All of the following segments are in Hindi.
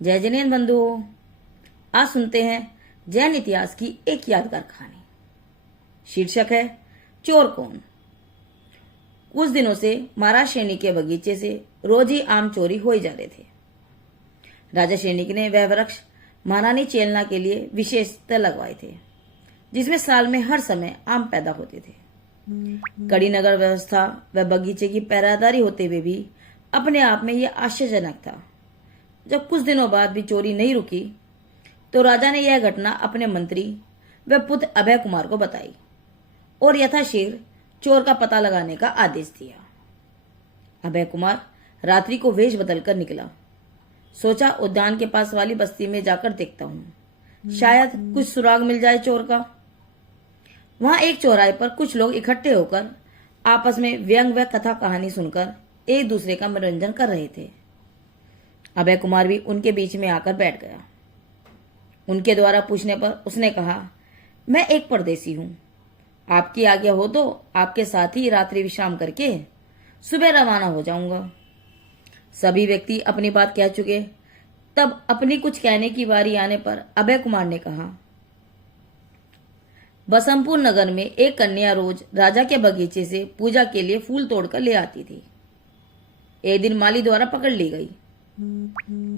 जय जिनेन्द्र बंधुओं, आज सुनते हैं जैन इतिहास की एक यादगार कहानी। शीर्षक है चोर कौन। कुछ दिनों से महाराज सैनिक के बगीचे से रोज ही आम चोरी हो ही जा रहे थे। राजा सैनिक ने वह वृक्ष महारानी चेलना के लिए विशेष तय लगवाए थे, जिसमें साल में हर समय आम पैदा होते थे। कड़ी नगर व्यवस्था व बगीचे की पहरादारी होते हुए भी अपने आप में यह आश्चर्यजनक था। जब कुछ दिनों बाद भी चोरी नहीं रुकी तो राजा ने यह घटना अपने मंत्री व पुत्र अभय कुमार को बताई और यथाशीघ्र चोर का पता लगाने का आदेश दिया। अभय कुमार रात्रि को वेश बदलकर निकला। सोचा उद्यान के पास वाली बस्ती में जाकर देखता हूं, शायद कुछ सुराग मिल जाए चोर का। वहां एक चौराहे पर कुछ लोग इकट्ठे होकर आपस में व्यंग व कथा कहानी सुनकर एक दूसरे का मनोरंजन कर रहे थे। अभय कुमार भी उनके बीच में आकर बैठ गया। उनके द्वारा पूछने पर उसने कहा, मैं एक परदेसी हूं, आपकी आज्ञा हो तो आपके साथ ही रात्रि विश्राम करके सुबह रवाना हो जाऊंगा। सभी व्यक्ति अपनी बात कह चुके, तब अपनी कुछ कहने की बारी आने पर अभय कुमार ने कहा, बसंतपुर नगर में एक कन्या रोज राजा के बगीचे से पूजा के लिए फूल तोड़कर ले आती थी। एक दिन माली द्वारा पकड़ ली गई।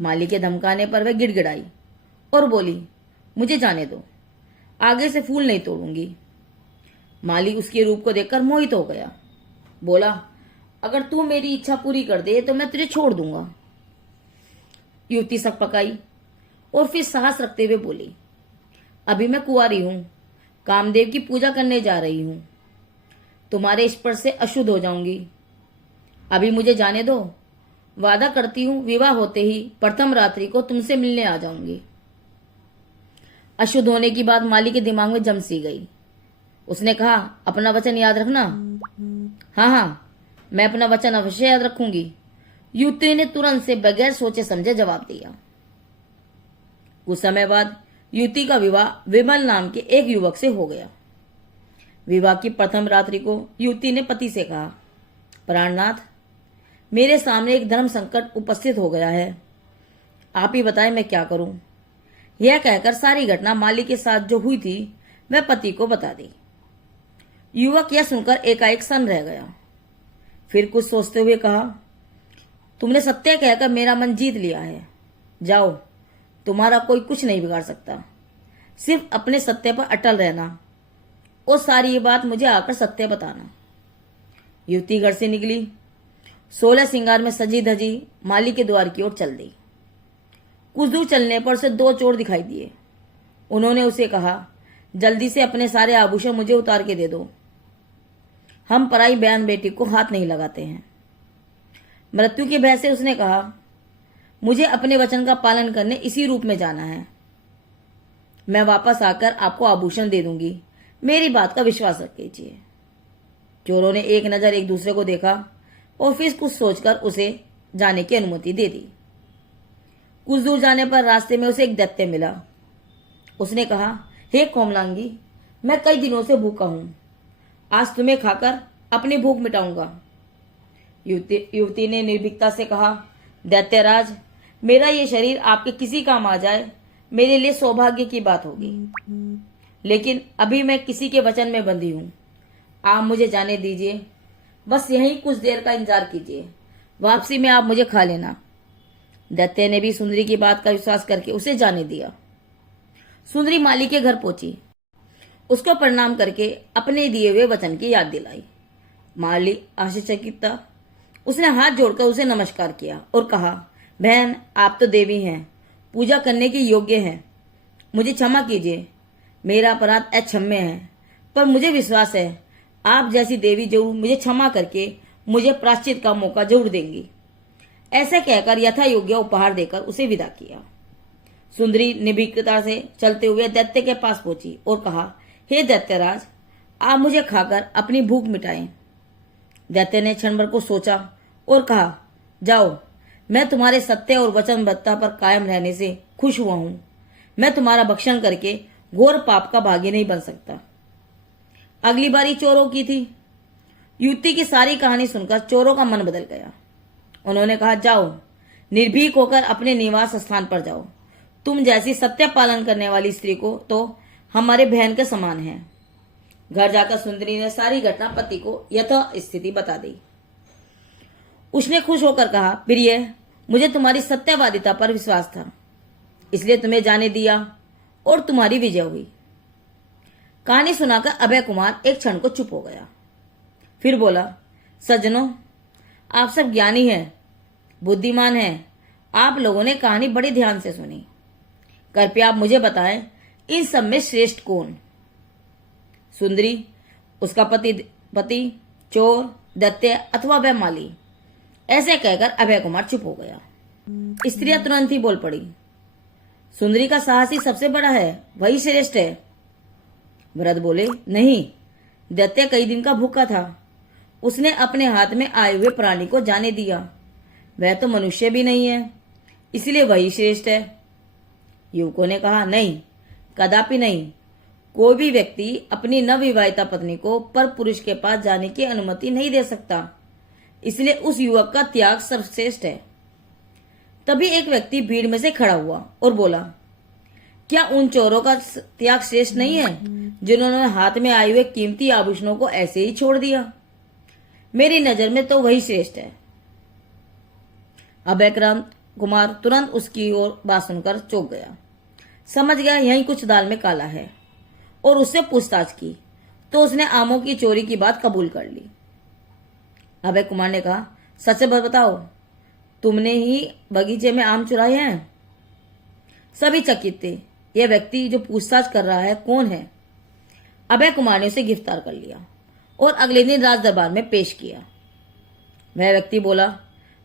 माली के धमकाने पर वह गिड़गिड़ाई और बोली, मुझे जाने दो, आगे से फूल नहीं तोड़ूंगी। माली उसके रूप को देखकर मोहित हो गया। बोला, अगर तू मेरी इच्छा पूरी कर दे तो मैं तुझे छोड़ दूंगा। युवती सकपकाई और फिर साहस रखते हुए बोली, अभी मैं कुंवारी हूं, कामदेव की पूजा करने जा रही हूं, तुम्हारे स्पर्श से अशुद्ध हो जाऊंगी। अभी मुझे जाने दो, वादा करती हूं विवाह होते ही प्रथम रात्रि को तुमसे मिलने आ जाऊंगी। अशुद्ध होने की बात माली के दिमाग में जम सी गई। उसने कहा, अपना वचन याद रखना। हाँ हाँ, मैं अपना वचन अवश्य याद रखूंगी, युवती ने तुरंत से बगैर सोचे समझे जवाब दिया। कुछ समय बाद युवती का विवाह विमल नाम के एक युवक से हो गया। विवाह की प्रथम रात्रि को युवती ने पति से कहा, प्राणनाथ, मेरे सामने एक धर्म संकट उपस्थित हो गया है, आप ही बताएं मैं क्या करूं। यह कहकर सारी घटना माली के साथ जो हुई थी वह पति को बता दी। युवक यह सुनकर एकाएक सन्न रह गया। फिर कुछ सोचते हुए कहा, तुमने सत्य कहकर मेरा मन जीत लिया है, जाओ, तुम्हारा कोई कुछ नहीं बिगाड़ सकता, सिर्फ अपने सत्य पर अटल रहना और सारी ये बात मुझे आकर सत्य बताना। युवती घर से निकली, 16 श्रृंगार में सजी धजी माली के द्वार की ओर चल दी। कुछ दूर चलने पर उसे 2 चोर दिखाई दिए। उन्होंने उसे कहा, जल्दी से अपने सारे आभूषण मुझे उतार के दे दो, हम पराई बहन बेटी को हाथ नहीं लगाते हैं। मृत्यु के भय से उसने कहा, मुझे अपने वचन का पालन करने इसी रूप में जाना है, मैं वापस आकर आपको आभूषण दे दूंगी, मेरी बात का विश्वास रख लीजिए। चोरों ने एक नजर एक दूसरे को देखा और फिर कुछ सोचकर उसे जाने की अनुमति दे दी। कुछ दूर जाने पर रास्ते में उसे एक दैत्य मिला। उसने कहा, हे कोमलांगी, मैं कई दिनों से भूखा हूं, आज तुम्हें खाकर अपनी भूख मिटाऊंगा। युवती ने निर्भीकता से कहा, दैत्यराज, मेरा ये शरीर आपके किसी काम आ जाए मेरे लिए सौभाग्य की बात होगी, लेकिन अभी मैं किसी के वचन में बंधी हूं, आप मुझे जाने दीजिए, बस यहीं कुछ देर का इंतजार कीजिए, वापसी में आप मुझे खा लेना। दैत्य ने भी सुंदरी की बात का विश्वास करके उसे जाने दिया। सुंदरी माली के घर पहुंची, उसको प्रणाम करके अपने दिए हुए वचन की याद दिलाई। माली आश्चर्यचकित था। उसने हाथ जोड़कर उसे नमस्कार किया और कहा, बहन, आप तो देवी हैं, पूजा करने के योग्य हैं, मुझे क्षमा कीजिए, मेरा अपराध अक्षम्य है, पर मुझे विश्वास है आप जैसी देवी जरूर मुझे क्षमा करके मुझे प्रायश्चित का मौका जरूर देंगी। ऐसे कहकर यथा योग्य उपहार देकर उसे विदा किया। सुंदरी निर्भीकता से चलते हुए दैत्य के पास पहुंची और कहा, हे दैत्यराज, आप मुझे खाकर अपनी भूख मिटाएं। दैत्य ने क्षण भर को सोचा और कहा, जाओ, मैं तुम्हारे सत्य और वचनबद्धता पर कायम रहने से खुश हुआ हूं, मैं तुम्हारा भक्षण करके घोर पाप का भागी नहीं बन सकता। अगली बारी चोरों की थी। युवती की सारी कहानी सुनकर चोरों का मन बदल गया। उन्होंने कहा, जाओ, निर्भीक होकर अपने निवास स्थान पर जाओ। तुम जैसी सत्य पालन करने वाली स्त्री को तो हमारे बहन के समान है। घर जाकर सुंदरी ने सारी घटना पति को यथा स्थिति बता दी। उसने खुश होकर कहा, प्रिय, मुझे तुम्हारी सत्यवादिता पर विश्वास था, इसलिए तुम्हें जाने दिया और तुम्हारी विजय हुई। कहानी सुनाकर अभय कुमार एक क्षण को चुप हो गया, फिर बोला, सज्जनों, आप सब ज्ञानी हैं, बुद्धिमान हैं, आप लोगों ने कहानी बड़े ध्यान से सुनी। कृपया आप मुझे बताएं, इन सब में श्रेष्ठ कौन? सुंदरी, उसका पति, चोर, दैत्य अथवा वह माली? ऐसे कहकर अभय कुमार चुप हो गया। स्त्रियां तुरंत ही बोल पड़ी, सुंदरी का साहस ही सबसे बड़ा है, वही श्रेष्ठ है। भरत बोले, नहीं, दैत्य कई दिन का भूखा था, उसने अपने हाथ में आए हुए प्राणी को जाने दिया, वह तो मनुष्य भी नहीं है, इसलिए वही श्रेष्ठ है। युवकों ने कहा, नहीं, कदापि नहीं, कोई भी व्यक्ति अपनी नवविवाहिता पत्नी को पर पुरुष के पास जाने की अनुमति नहीं दे सकता, इसलिए उस युवक का त्याग सर्वश्रेष्ठ है। तभी एक व्यक्ति भीड़ में से खड़ा हुआ और बोला, क्या उन चोरों का त्याग श्रेष्ठ नहीं है जिन्होंने हाथ में आए हुए कीमती आभूषणों को ऐसे ही छोड़ दिया? मेरी नजर में तो वही श्रेष्ठ है। अभय कुमार तुरंत उसकी ओर बात सुनकर चौंक गया, समझ गया यही कुछ दाल में काला है, और उससे पूछताछ की तो उसने आमों की चोरी की बात कबूल कर ली। अभय कुमार ने कहा, सच बताओ, तुमने ही बगीचे में आम चुराए हैं? सभी चकित थे, यह व्यक्ति जो पूछताछ कर रहा है कौन है? अभय कुमार ने उसे गिरफ्तार कर लिया और अगले दिन राज दरबार में पेश किया। वह व्यक्ति बोला,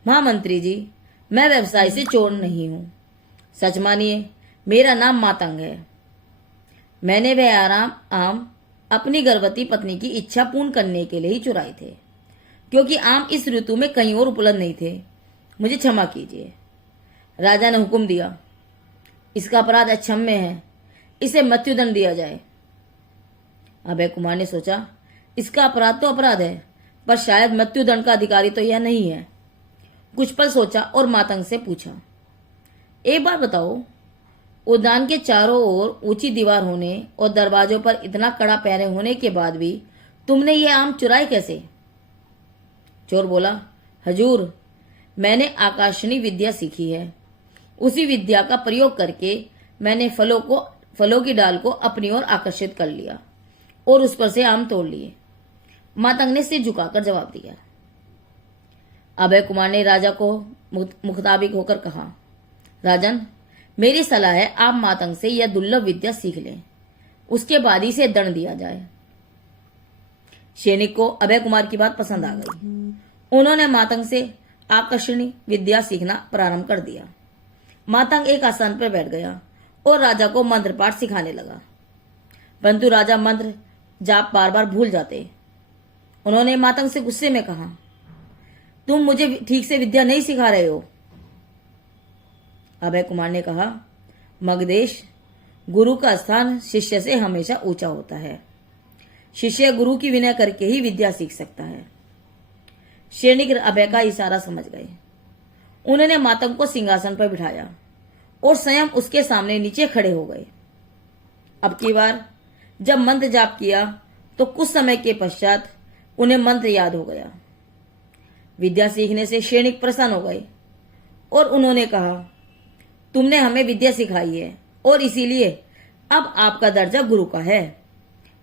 महामंत्री जी, मैं व्यवसाय से चोर नहीं हूं, सच मानिए मेरा नाम मातंग है। मैंने वह आम अपनी गर्भवती पत्नी की इच्छा पूर्ण करने के लिए ही चुराए थे, क्योंकि आम इस ऋतु में कहीं और उपलब्ध नहीं थे। मुझे क्षमा कीजिए। राजा ने हुक्म दिया, इसका अपराध अक्षम्य है, इसे मृत्युदंड दिया जाए। अभय कुमार ने सोचा, इसका अपराध तो अपराध है, पर शायद मृत्युदंड का अधिकारी तो यह नहीं है। कुछ पल सोचा और मातंग से पूछा, एक बार बताओ, उद्यान के चारों ओर ऊंची दीवार होने और दरवाजों पर इतना कड़ा पहरे होने के बाद भी तुमने ये आम चुराए कैसे? चोर बोला, हजूर, मैंने आकाशनी विद्या सीखी है, उसी विद्या का प्रयोग करके मैंने फलों की डाल को अपनी ओर आकर्षित कर लिया और उस पर से आम तोड़ लिए। मातंग ने सिर झुकाकर जवाब दिया। अभय कुमार ने राजा को मुखातिब होकर कहा, राजन, मेरी सलाह है आप मातंग से यह दुर्लभ विद्या सीख लें, उसके बाद ही इसे दंड दिया जाए। सैनिक को अभय कुमार की बात पसंद आ गई। उन्होंने मातंग से आकर्षणी विद्या सीखना प्रारंभ कर दिया। मातंग एक आसन पर बैठ गया और राजा को मंत्र पाठ सिखाने लगा, परंतु राजा मंत्र जाप बार बार भूल जाते। उन्होंने मातंग से गुस्से में कहा, तुम मुझे ठीक से विद्या नहीं सिखा रहे हो। अभय कुमार ने कहा, मगधेश, गुरु का स्थान शिष्य से हमेशा ऊंचा होता है, शिष्य गुरु की विनय करके ही विद्या सीख सकता है। सैनिक अभय का इशारा समझ गए। उन्होंने मातंग को सिंहासन पर बिठाया और स्वयं उसके सामने नीचे खड़े हो गए। अब की बार जब मंत्र जाप किया तो कुछ समय के पश्चात उन्हें मंत्र याद हो गया। विद्या सीखने से सैनिक प्रसन्न हो गए और उन्होंने कहा, तुमने हमें विद्या सिखाई है और इसीलिए अब आपका दर्जा गुरु का है।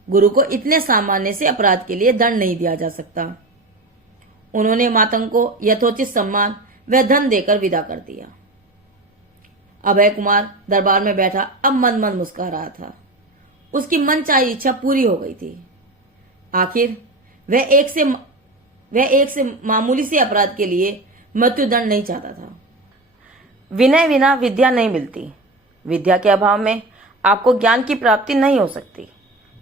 गुरु को इतने सामान्य से अपराध के लिए दंड नहीं दिया जा सकता। उन्होंने मातंग को यथोचित सम्मान व धन देकर विदा कर दिया। अभय कुमार दरबार में बैठा अब मंद मंद मुस्कुरा रहा था। उसकी मनचाही इच्छा पूरी हो गई थी। आखिर वह एक से मामूली से अपराध के लिए मृत्युदंड नहीं चाहता था। विनय बिना विद्या नहीं मिलती। विद्या के अभाव में आपको ज्ञान की प्राप्ति नहीं हो सकती।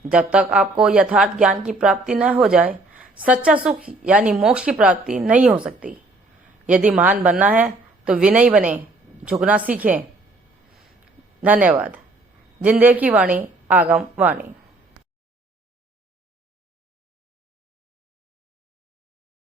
जब तक आपको यथार्थ ज्ञान की प्राप्ति न हो जाए, सच्चा सुख यानी मोक्ष की प्राप्ति नहीं हो सकती। यदि महान बनना है तो विनयी बने, झुकना सीखें। धन्यवाद। जिनदेव की वाणी आगम वाणी।